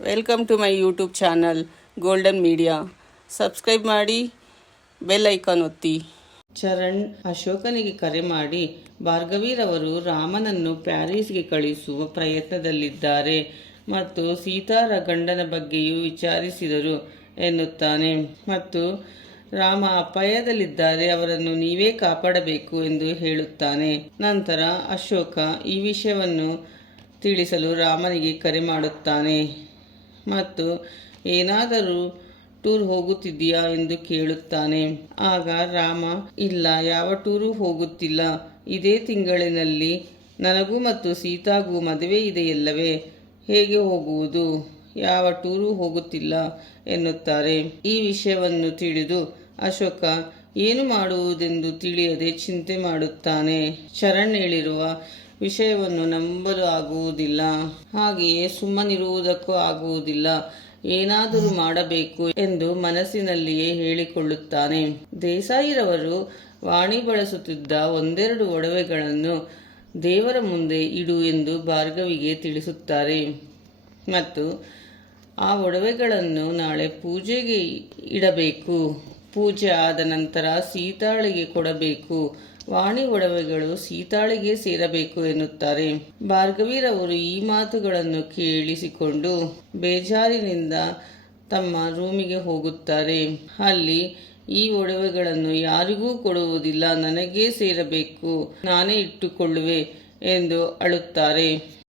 Welcome to my YouTube channel golden media subscribe ಮಾಡಿ bell icon ಒತ್ತಿ. ಚರಣ್ ಅಶೋಕನಿಗೆ ಕರೆ ಮಾಡಿ ಭಾರ್ಗವಿರವರು ರಾಮನನ್ನು ಪ್ಯಾರಿಸ್ಗೆ ಕಳಿಸುವ ಪ್ರಯತ್ನದಲ್ಲಿದ್ದಾರೆ ಮತ್ತು ಸೀತಾರ ಗಂಡನ ಬಗ್ಗೆಯೂ ವಿಚಾರಿಸಿದರು ಎನ್ನುತ್ತಾನೆ. ಮತ್ತು ರಾಮ ಅಪಾಯದಲ್ಲಿದ್ದಾರೆ, ಅವರನ್ನು ನೀವೇ ಕಾಪಾಡಬೇಕು ಎಂದು ಹೇಳುತ್ತಾನೆ. ನಂತರ ಅಶೋಕ ಈ ವಿಷಯವನ್ನು ತಿಳಿಸಲು ರಾಮನಿಗೆ ಕರೆ ಮಾಡುತ್ತಾನೆ. ಮತ್ತು ಏನಾದರೂ ಟೂರ್ ಹೋಗುತ್ತಿದೆಯಾ ಎಂದು ಕೇಳುತ್ತಾನೆ. ಆಗ ರಾಮ, ಇಲ್ಲ, ಯಾವ ಟೂರು ಹೋಗುತ್ತಿಲ್ಲ. ಇದೇ ತಿಂಗಳಿನಲ್ಲಿ ನನಗೂ ಮತ್ತು ಸೀತಾಗೂ ಮದುವೆ ಇದೆಯಲ್ಲವೇ? ಹೇಗೆ ಹೋಗುವುದು? ಯಾವ ಟೂರು ಹೋಗುತ್ತಿಲ್ಲ ಎನ್ನುತ್ತಾರೆ. ಈ ವಿಷಯವನ್ನು ತಿಳಿದು ಅಶೋಕ, ಏನು ಮಾಡುವುದೆಂದು ತಿಳಿಯದೆ ಚಿಂತೆ ಮಾಡುತ್ತಾನೆ. ಶರಣ್ ಹೇಳಿರುವ ವಿಷಯವನ್ನು ನಂಬಲು ಆಗುವುದಿಲ್ಲ. ಹಾಗೆಯೇ ಸುಮ್ಮನಿರುವುದಕ್ಕೂ ಆಗುವುದಿಲ್ಲ. ಏನಾದರೂ ಮಾಡಬೇಕು ಎಂದು ಮನಸ್ಸಿನಲ್ಲಿಯೇ ಹೇಳಿಕೊಳ್ಳುತ್ತಾನೆ. ದೇಸಾಯಿರವರು ವಾಣಿ ಬಳಸುತ್ತಿದ್ದ ಒಂದೆರಡು ಒಡವೆಗಳನ್ನು ದೇವರ ಮುಂದೆ ಇಡು ಎಂದು ಭಾರ್ಗವಿಗೆ ತಿಳಿಸುತ್ತಾರೆ. ಮತ್ತು ಆ ಒಡವೆಗಳನ್ನು ನಾಳೆ ಪೂಜೆಗೆ ಇಡಬೇಕು. ಪೂಜೆ ಆದ ನಂತರ ಸೀತಾಳಿಗೆ ಕೊಡಬೇಕು. ವಾಣಿ ಒಡವೆಗಳು ಸೀತಾಳಿಗೆ ಸೇರಬೇಕು ಎನ್ನುತ್ತಾರೆ. ಭಾರ್ಗವಿರವರು ಈ ಮಾತುಗಳನ್ನು ಕೇಳಿಸಿಕೊಂಡು ಬೇಜಾರಿನಿಂದ ತಮ್ಮ ರೂಮಿಗೆ ಹೋಗುತ್ತಾರೆ. ಅಲ್ಲಿ ಈ ಒಡವೆಗಳನ್ನು ಯಾರಿಗೂ ಕೊಡುವುದಿಲ್ಲ, ನನಗೇ ಸೇರಬೇಕು, ನಾನೇ ಇಟ್ಟುಕೊಳ್ಳುವೆ ಎಂದು ಅಳುತ್ತಾರೆ.